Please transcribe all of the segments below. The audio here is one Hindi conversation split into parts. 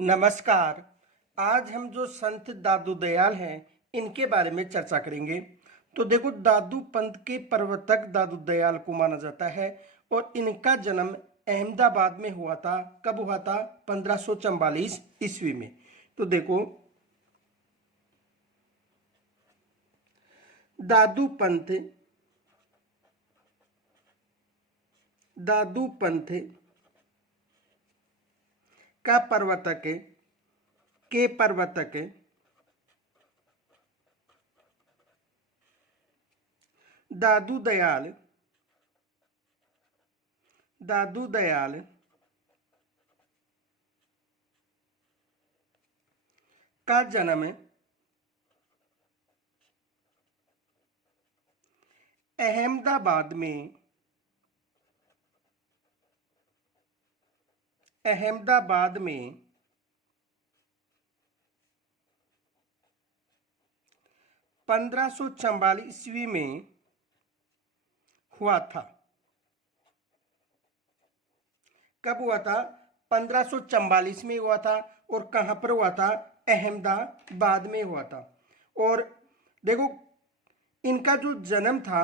नमस्कार। आज हम जो संत दादू दयाल हैं इनके बारे में चर्चा करेंगे। तो देखो, दादू पंथ के प्रवर्तक दादू दयाल को माना जाता है और इनका जन्म अहमदाबाद में हुआ था। कब हुआ था? 1544 ईस्वी में। तो देखो, दादू पंथ दादू पंथ का प्रवर्तक के प्रवर्तक दादू दयाल दादू दयाल का जन्म अहमदाबाद में 1544 ईस्वी में हुआ था। कब हुआ था? 1544 में हुआ था। और कहां पर हुआ था? अहमदाबाद में हुआ था। और देखो, इनका जो जन्म था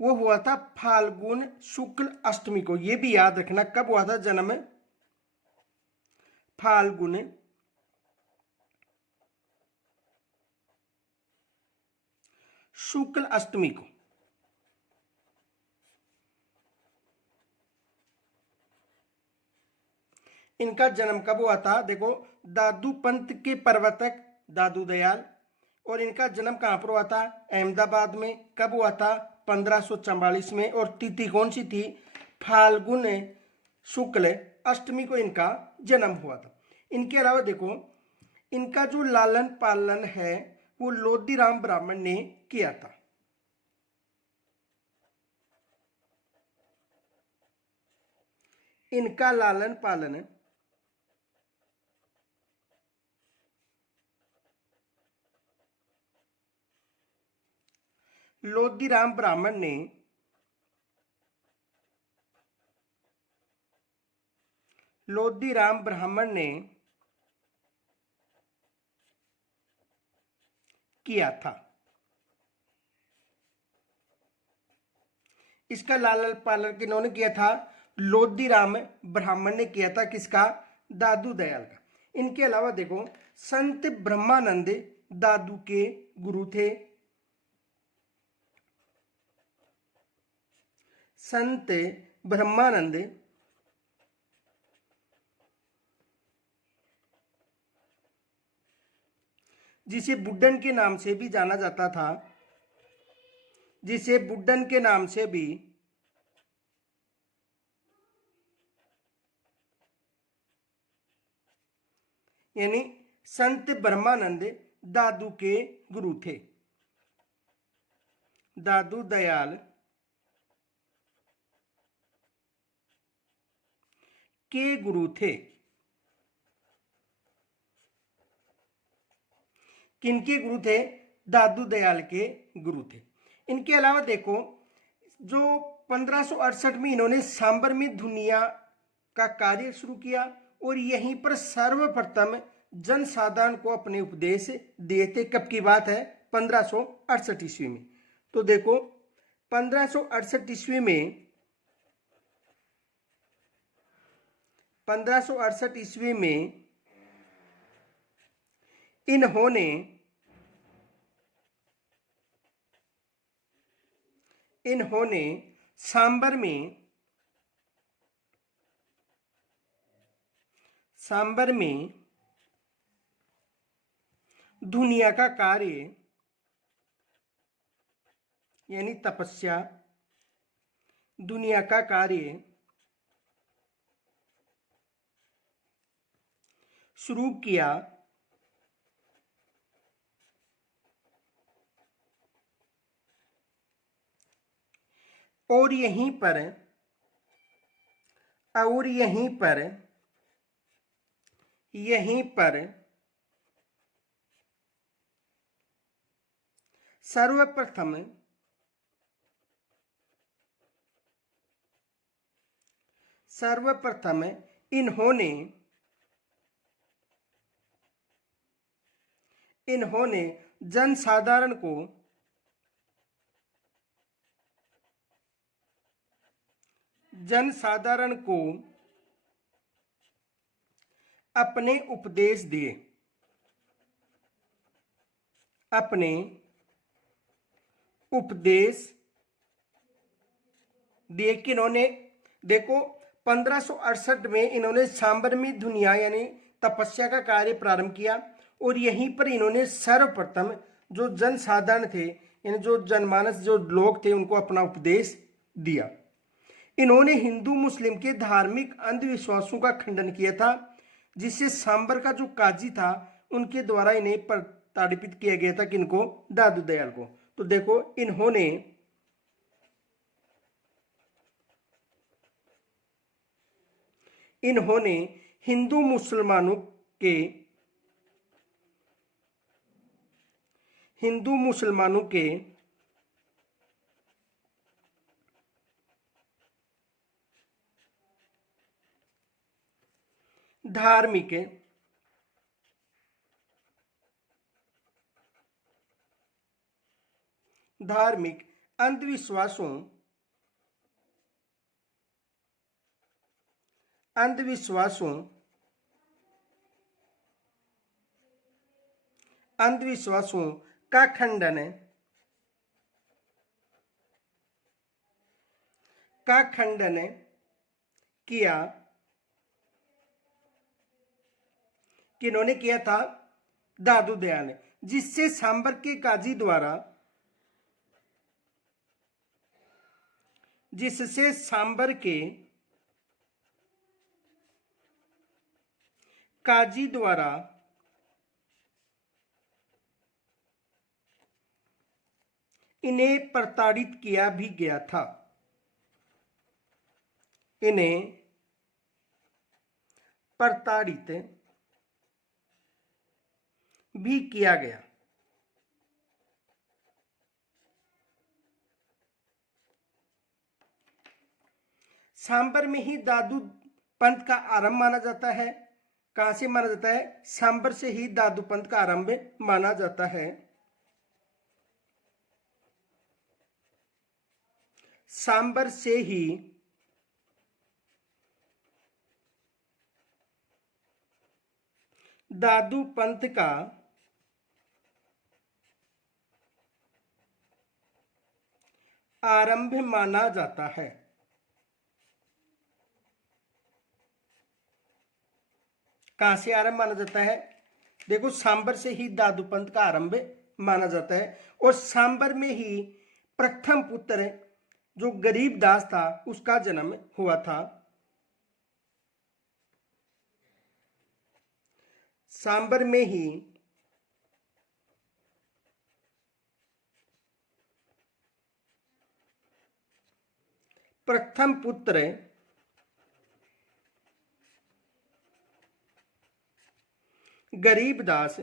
वो हुआ था फाल्गुन शुक्ल अष्टमी को। ये भी याद रखना, कब हुआ था जन्म? फाल्गुन शुक्ल अष्टमी को। इनका जन्म कब हुआ था? देखो, दादू पंथ के प्रवर्तक दादू दयाल, और इनका जन्म कहां पर हुआ था? अहमदाबाद में। कब हुआ था? 1544 में। और तिथि कौन सी थी? फाल्गुन शुक्ल अष्टमी को इनका जन्म हुआ था। इनके अलावा देखो, इनका जो लालन पालन है वो लोदीराम ब्राह्मण ने किया था। इनका लालन पालन लोदीराम ब्राह्मण ने किया था। इसका लालन पालन किन्होंने किया था? लोदीराम ब्राह्मण ने किया था। किसका? दादू दयाल का। इनके अलावा देखो, संत ब्रह्मानंद दादू के गुरु थे। संत ब्रह्मानंद जिसे बुड्ढन के नाम से भी जाना जाता था, जिसे बुड्ढन के नाम से भी यानी संत ब्रह्मानंद दादू के गुरु थे। दादू दयाल के गुरु थे। किनके गुरु थे? दादू दयाल के गुरु थे। इनके अलावा देखो, जो 1568 में इन्होंने सांबर में दुनिया का कार्य शुरू किया और यहीं पर सर्वप्रथम जनसाधारण को अपने उपदेश दिए थे। कब की बात है? 1568 ईस्वी में। तो देखो, 1568 ईस्वी में 1568 ईस्वी में इन्होंने सांबर में दुनिया का कार्य यानी तपस्या, दुनिया का कार्य शुरू किया। और यहीं पर सर्वप्रथम इन्होंने इन्होंने जनसाधारण को अपने उपदेश दिए, अपने उपदेश दिए। कि इन्होंने देखो 1568 में इन्होंने सांबरमी दुनिया यानी तपस्या का कार्य प्रारंभ किया और यहीं पर इन्होंने सर्वप्रथम जो जनसाधारण थे यानी जो जनमानस जो लोग थे उनको अपना उपदेश दिया। इन्होंने हिंदू मुस्लिम के धार्मिक अंधविश्वासों का खंडन किया था, जिससे सांबर का जो काजी था उनके द्वारा इन्हें प्रताड़ित किया गया था, किनको, दादू दयाल को। तो देखो इन्होंने हिंदू मुसलमानों के धार्मिक अंधविश्वासों का खंडन किया। किन्होंने किया था? दादू दयाल ने, जिससे सांबर के काजी द्वारा जिससे सांबर के काजी द्वारा इन्हें प्रताड़ित किया भी गया था, इन्हें प्रताड़ित भी किया गया। सांबर में ही दादू पंथ का आरंभ माना जाता है। कहां से माना जाता है? सांबर से ही दादू पंथ का आरंभ माना जाता है। सांबर से ही दादू पंथ का आरंभ माना जाता है। कहां से आरंभ माना जाता है? देखो, सांबर से ही दादू पंथ का आरंभ माना जाता है और सांबर में ही प्रथम पुत्र जो गरीबदास था उसका जन्म हुआ था। सांबर में ही प्रथम पुत्र गरीबदास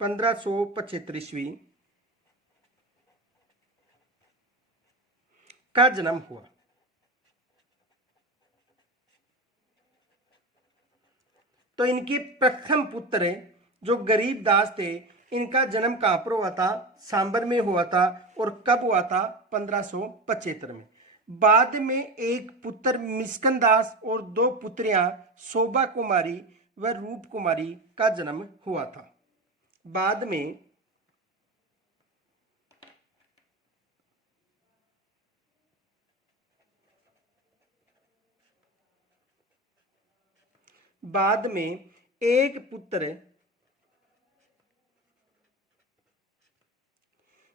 1575 ईस्वी का जन्म हुआ। तो इनके प्रथम पुत्र जो गरीबदास थे, इनका जन्म कहां पर हुआ था? सांबर में हुआ था। और कब हुआ था? 1575 में। बाद में एक पुत्र मिस्कन दास और दो पुत्रियां शोभा कुमारी व रूप कुमारी का जन्म हुआ था। बाद में एक पुत्र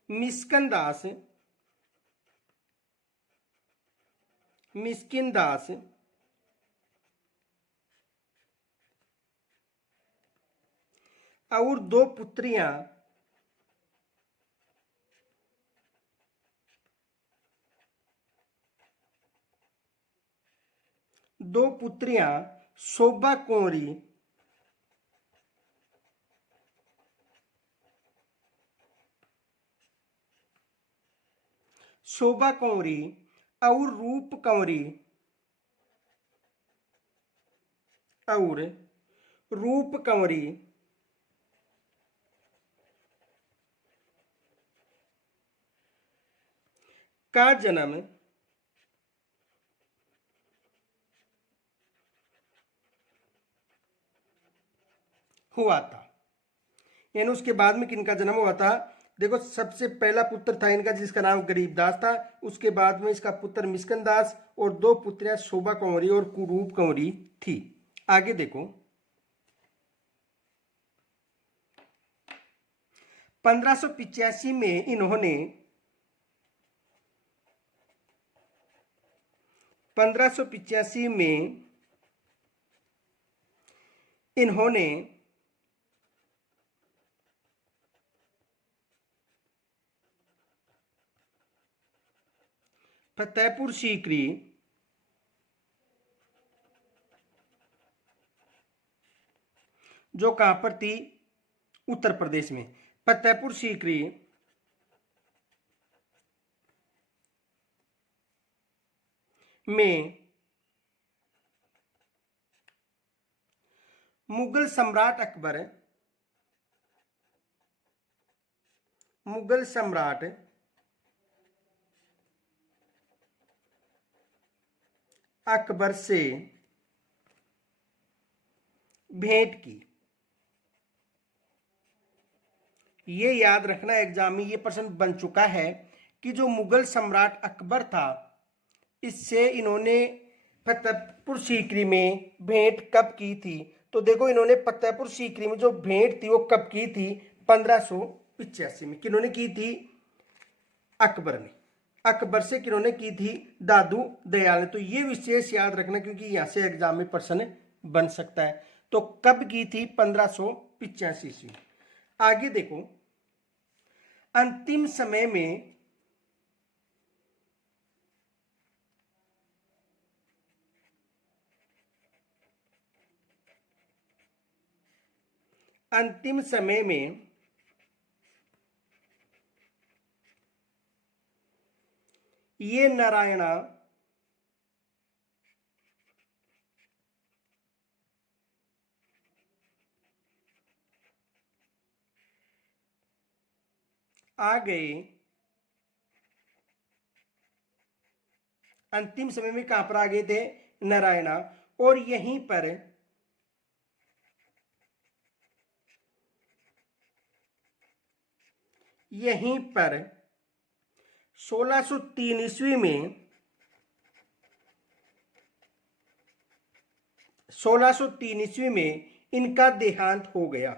मिस्किन दास और दो पुत्रियां शोभा कुंवरी और रूप कंवरी, और रूप कंवरी का जन्म हुआ था। यानी उसके बाद में किनका जन्म हुआ था? देखो, सबसे पहला पुत्र था इनका जिसका नाम गरीबदास था, उसके बाद में इसका पुत्र मिस्कन दास और दो पुत्रियां शोभा कंवरी और कुरूप कंवरी थी। आगे देखो, 1585 में इन्होंने 1585 में इन्होंने फतेहपुर सीकरी जो कहां पर थी? उत्तर प्रदेश में। फतेहपुर सीकरी में मुगल सम्राट अकबर, मुगल सम्राट अकबर से भेंट की। ये याद रखना, एग्जाम में ये प्रश्न बन चुका है कि जो मुगल सम्राट अकबर था, इससे इन्होंने फतेहपुर सीकरी में भेंट कब की थी? तो देखो, इन्होंने फतेहपुर सीकरी में जो भेंट थी वो कब की थी? 1585 में। किन्होंने की थी? अकबर ने। अकबर से किन्होंने की थी? दादू दयाल ने। तो ये विशेष याद रखना, क्योंकि यहां से एग्जाम में प्रश्न बन सकता है। तो कब की थी? 1585 ईस्वी। आगे देखो, अंतिम समय में अंतिम समय में ये नारायणा आ गए। अंतिम समय में कहां पर आ गए थे? नारायणा। और यहीं पर यहीं पर 1603 ईस्वी में 1603 ईस्वी में इनका देहांत हो गया।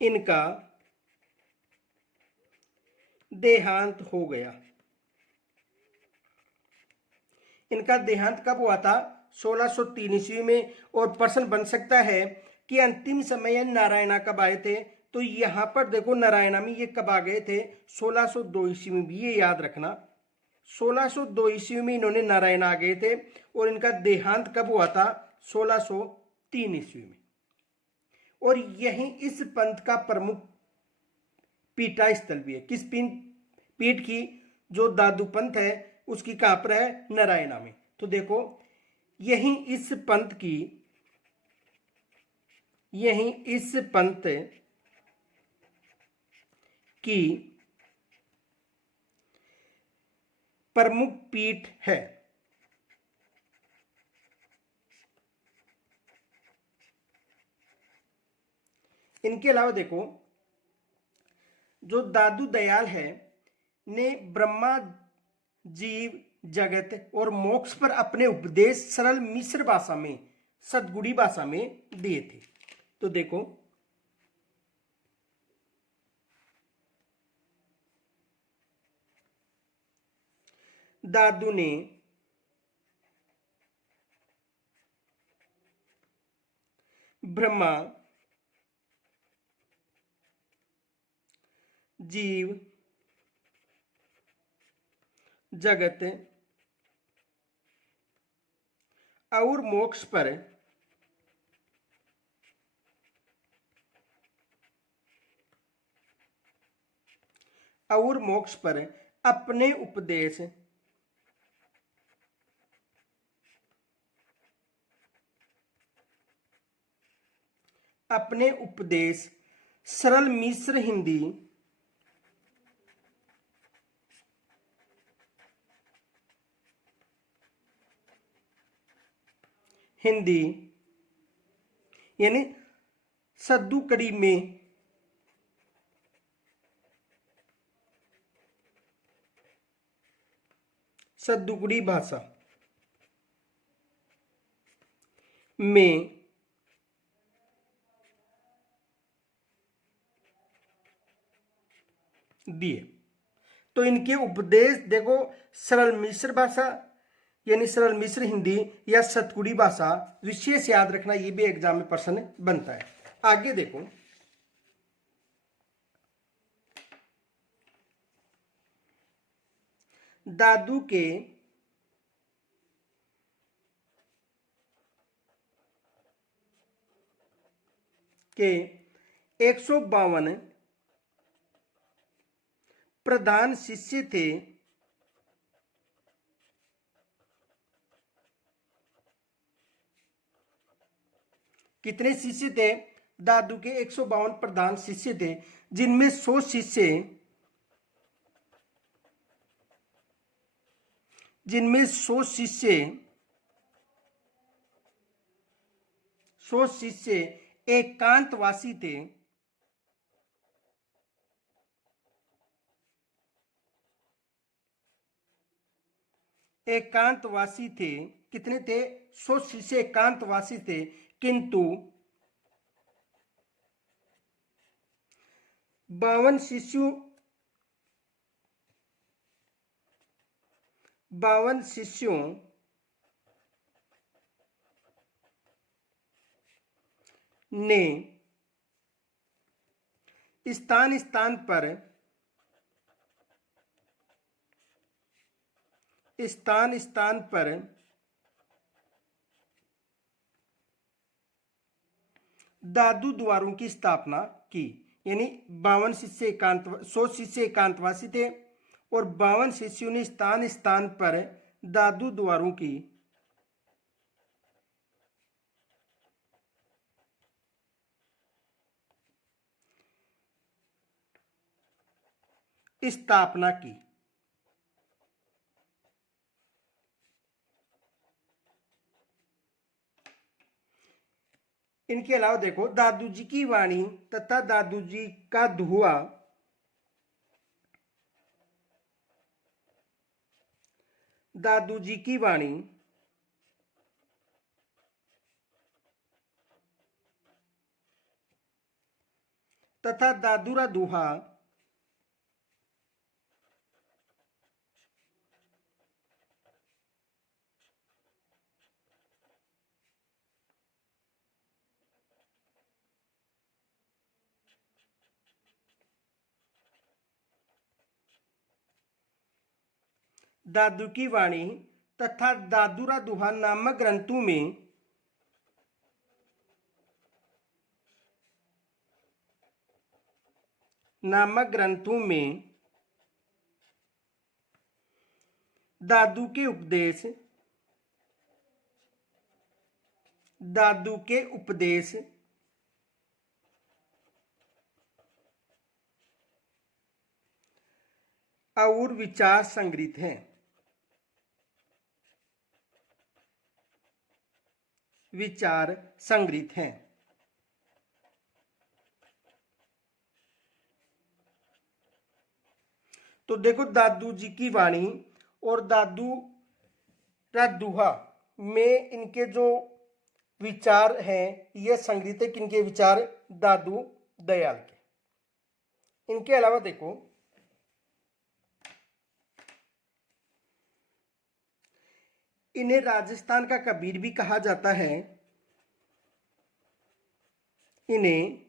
इनका देहांत हो गया। इनका देहांत कब हुआ था? 1603 ईस्वी में। और प्रश्न बन सकता है कि अंतिम समय नारायणा कब आए थे? तो यहां पर देखो, नारायणा में ये कब आ गए थे? 1602 ईस्वी में। भी ये याद रखना, 1602 ईस्वी में इन्होंने नारायण आ गए थे। और इनका देहांत कब हुआ था? 1603 ईस्वी में। और यही इस पंथ का प्रमुख पीठा स्थल भी है। किस पीठ की? जो दादू पंथ है उसकी कहां पर है? नारायणा में। तो देखो, यही इस पंथ की यही इस पंथ की प्रमुख पीठ है। इनके अलावा देखो, जो दादू दयाल है ने ब्रह्मा, जीव, जगत और मोक्ष पर अपने उपदेश सरल मिश्र भाषा में, सतगुड़ी भाषा में दिए थे। तो देखो, दादू ने ब्रह्मा, जीव, जगत और मोक्ष पर और मोक्ष पर अपने उपदेश सरल मिश्र हिंदी यानी सद्दूकड़ी में सद्दूकड़ी भाषा में दिए। तो इनके उपदेश देखो, सरल मिश्र भाषा यानी सरल मिश्र हिंदी या सतकुड़ी भाषा, विशेष याद रखना, ये भी एग्जाम में प्रश्न बनता है। आगे देखो, दादू के के 152 प्रधान शिष्य थे। कितने शिष्य थे? दादू के 152 प्रधान शिष्य थे, जिनमें 100 शिष्य एकांतवासी थे। कितने थे? 100 शिष्य एकांतवासी थे, किंतु 52 शिष्यों ने स्थान स्थान पर दादू द्वारों की स्थापना की। यानी 52 शिष्य 100 शिष्य एकांतवासी थे और 52 शिष्यों ने स्थान पर दादू द्वारों की स्थापना की। इनके अलावा देखो, दादू जी की वाणी तथा दादू जी का धुआ दादू जी की वाणी तथा दादूरा दुहा दादू की वाणी तथा दादूरा दुहा नामक ग्रंथों में दादू के उपदेश और विचार संग्रहित हैं। तो देखो, दादू जी की वाणी और दादू का दुहा में इनके जो विचार हैं, ये संग्रहित है। किनके विचार? दादू दयाल के। इनके अलावा देखो, इन्हें राजस्थान का कबीर भी कहा जाता है। इन्हें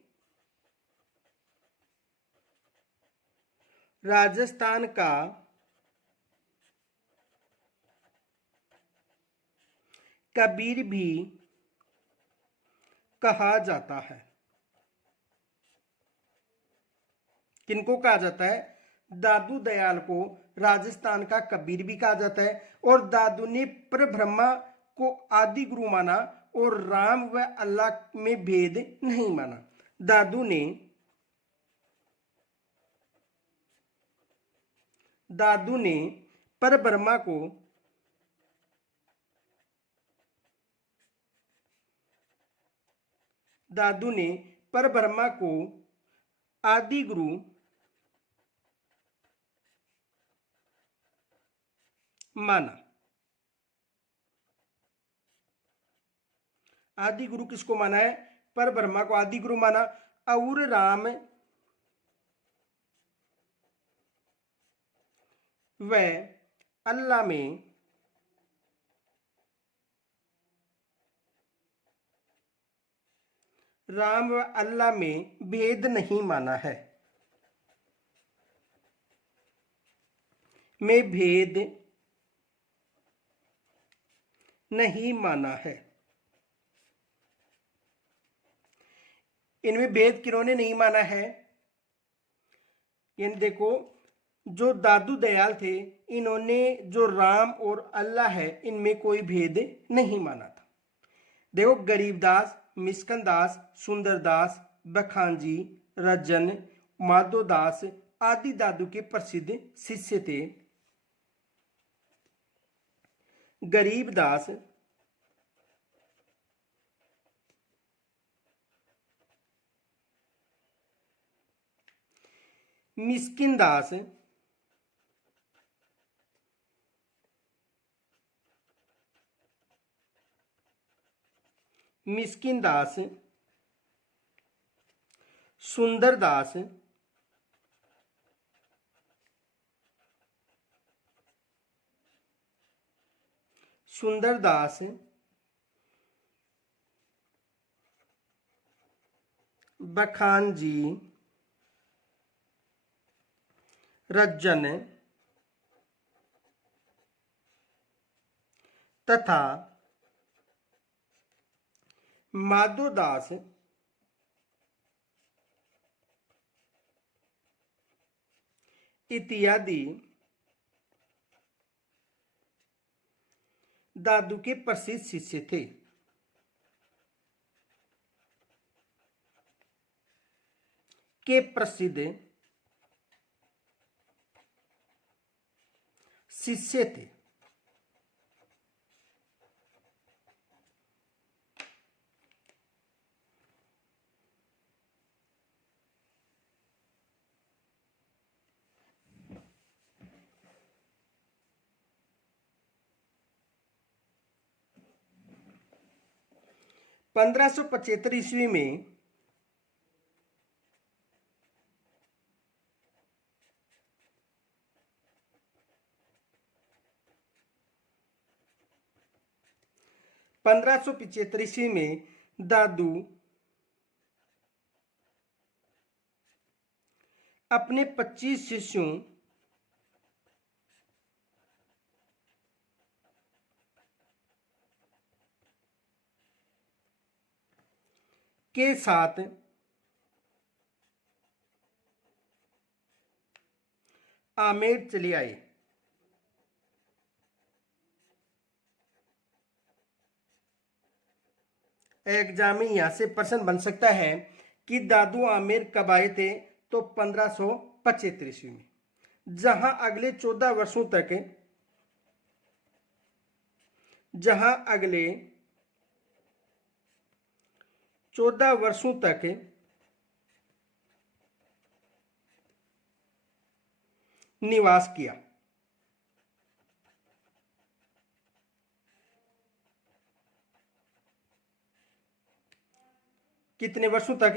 राजस्थान का कबीर भी कहा जाता है। किनको कहा जाता है? दादू दयाल को राजस्थान का कबीर भी कहा जाता है। और दादू ने परब्रह्मा को आदि गुरु माना और राम व अल्लाह में भेद नहीं माना। दादू ने परब्रह्मा को आदि गुरु माना। आदि गुरु किसको माना है? परब्रह्मा को आदि गुरु माना। और राम व अल्लाह में भेद नहीं माना है। में भेद नहीं माना है। इनमें भेद किन्होंने नहीं माना है? यानी देखो, जो दादू दयाल थे, इन्होंने जो राम और अल्लाह है इनमें कोई भेद नहीं माना था। देखो, गरीबदास, मिस्कनदास, सुंदरदास, बखानजी, रज्जन, माधोदास आदि दादू के प्रसिद्ध शिष्य थे। गरीबदास, मिस्किनदास, सुंदरदास, बखानजी, रज्जन तथा माधोदास इत्यादि दादू के प्रसिद्ध शिष्य थे। पंद्रह सौ 1575 ईस्वी में 1575 ईस्वी में दादू अपने 25 शिष्यों के साथ आमेर चले आए। एग्जाम में यहां से प्रश्न बन सकता है कि दादू आमेर कब आए थे? तो 1575 ईस्वी में, जहां अगले 14 वर्षों तक निवास किया। कितने वर्षों तक?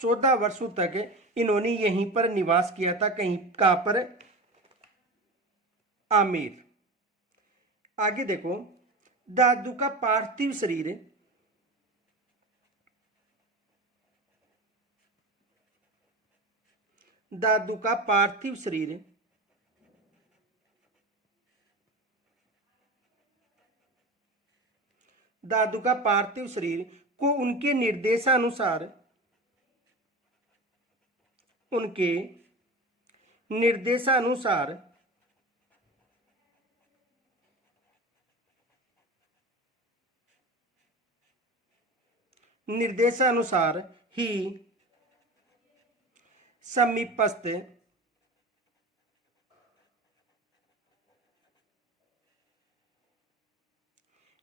14 वर्षों तक इन्होंने यहीं पर निवास किया था। कहां पर? आमेर। आगे देखो, दादू का पार्थिव शरीर दादू का पार्थिव शरीर को उनके निर्देशानुसार निर्देशानुसार ही समीपस्थ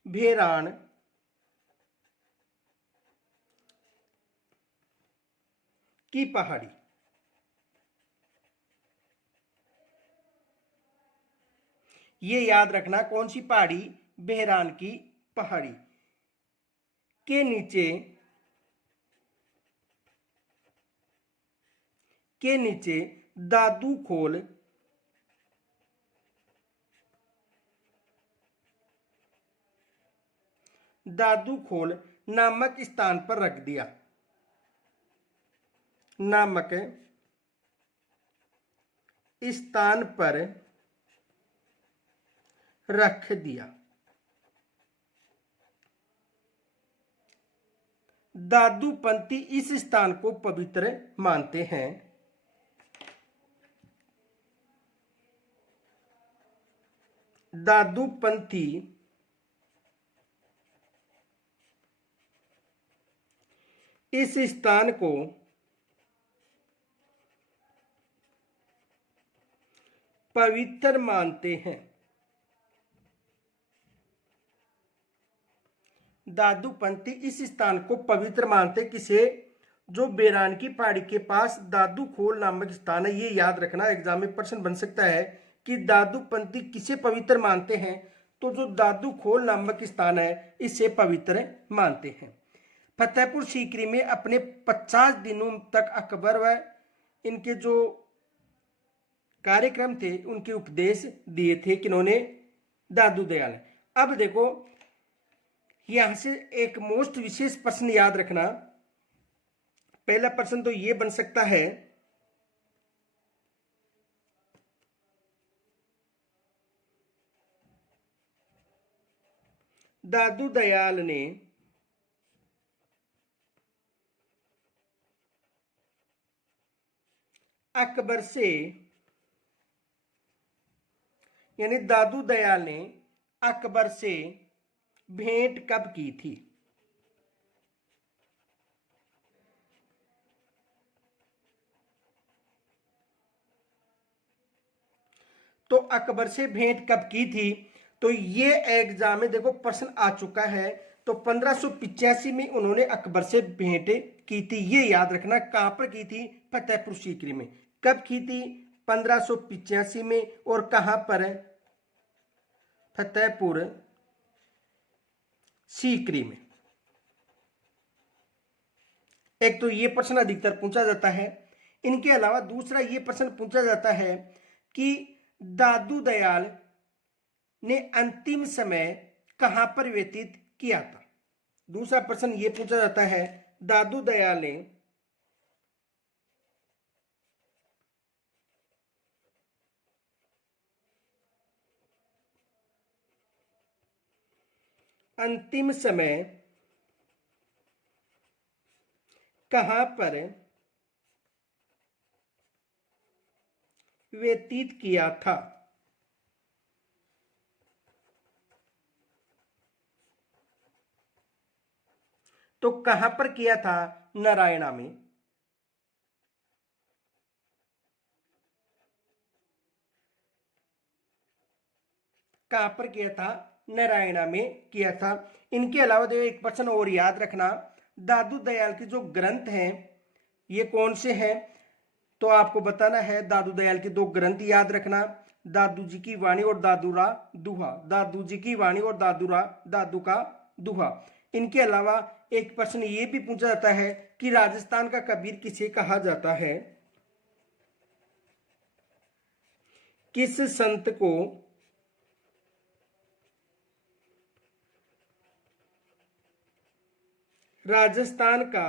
भेरान की पहाड़ी, ये याद रखना कौन सी पहाड़ी, बेहरान की पहाड़ी के नीचे दादू खोल नामक स्थान पर रख दिया, नामक स्थान पर रख दिया। दादूपंथी इस स्थान को पवित्र मानते हैं। दादूपंथी इस स्थान को पवित्र मानते हैं। दादूपंथी इस स्थान को पवित्र मानते किसे, जो बेरान की पहाड़ी के पास दादू खोल नामक स्थान है। ये याद रखना, एग्जाम में प्रश्न बन सकता है कि दादूपंथी किसे पवित्र मानते हैं, तो जो दादू खोल नामक स्थान है इसे पवित्र मानते हैं। फतेहपुर सीकरी में अपने 50 दिनों तक अकबर व इनके जो कार्यक्रम थे उनके उपदेश दिए थे किन्होंने, दादू दयाल। अब देखो यहां से एक मोस्ट विशेष प्रश्न याद रखना। पहला प्रश्न तो ये बन सकता है, दादू दयाल ने अकबर से, यानी दादू दयाल ने अकबर से भेंट कब की थी। तो अकबर से भेंट कब की थी, तो ये एग्जाम में देखो प्रश्न आ चुका है। तो 1585 में उन्होंने अकबर से भेंट की थी, ये याद रखना। कहां पर की थी, फतेहपुर सीकरी में। कब की थी, 1585 में। और कहां पर, फतेहपुर सीकरी में। एक तो ये प्रश्न अधिकतर पूछा जाता है। इनके अलावा दूसरा ये प्रश्न पूछा जाता है कि दादू दयाल ने अंतिम समय कहां पर व्यतीत किया था। दूसरा प्रश्न ये पूछा जाता है, दादू दयाल ने अंतिम समय कहां पर व्यतीत किया था। तो कहां पर किया था, नारायणा में। कहां पर किया था, नारायणा में किया था। इनके अलावा देखो एक प्रश्न और याद रखना, दादू दयाल के जो ग्रंथ हैं ये कौन से हैं, तो आपको बताना है। दादू दयाल के 2 ग्रंथ याद रखना, दादू जी की वाणी और दादूरा दुहा। दादू जी की वाणी और दादू का दुहा। इनके अलावा एक प्रश्न ये भी पूछा जाता है कि राजस्थान का कबीर किसे कहा जाता है। किस संत को राजस्थान का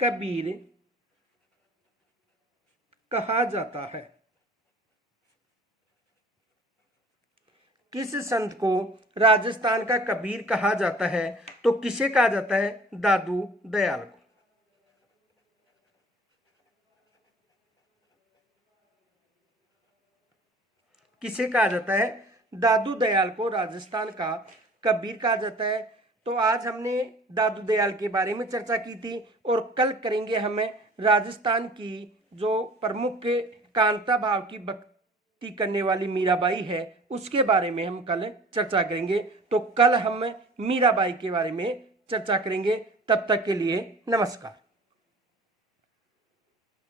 कबीर कहा जाता है। किस संत को राजस्थान का कबीर कहा जाता है, तो किसे कहा जाता है, दादू दयाल को। किसे कहा जाता है? दादू दयाल को राजस्थान का कबीर कहा जाता है। तो आज हमने दादू दयाल के बारे में चर्चा की थी और कल करेंगे हमें राजस्थान की जो प्रमुख कांता भाव की भक्ति करने वाली मीराबाई है उसके बारे में हम कल चर्चा करेंगे। तो कल हम मीराबाई के बारे में चर्चा करेंगे। तब तक के लिए नमस्कार।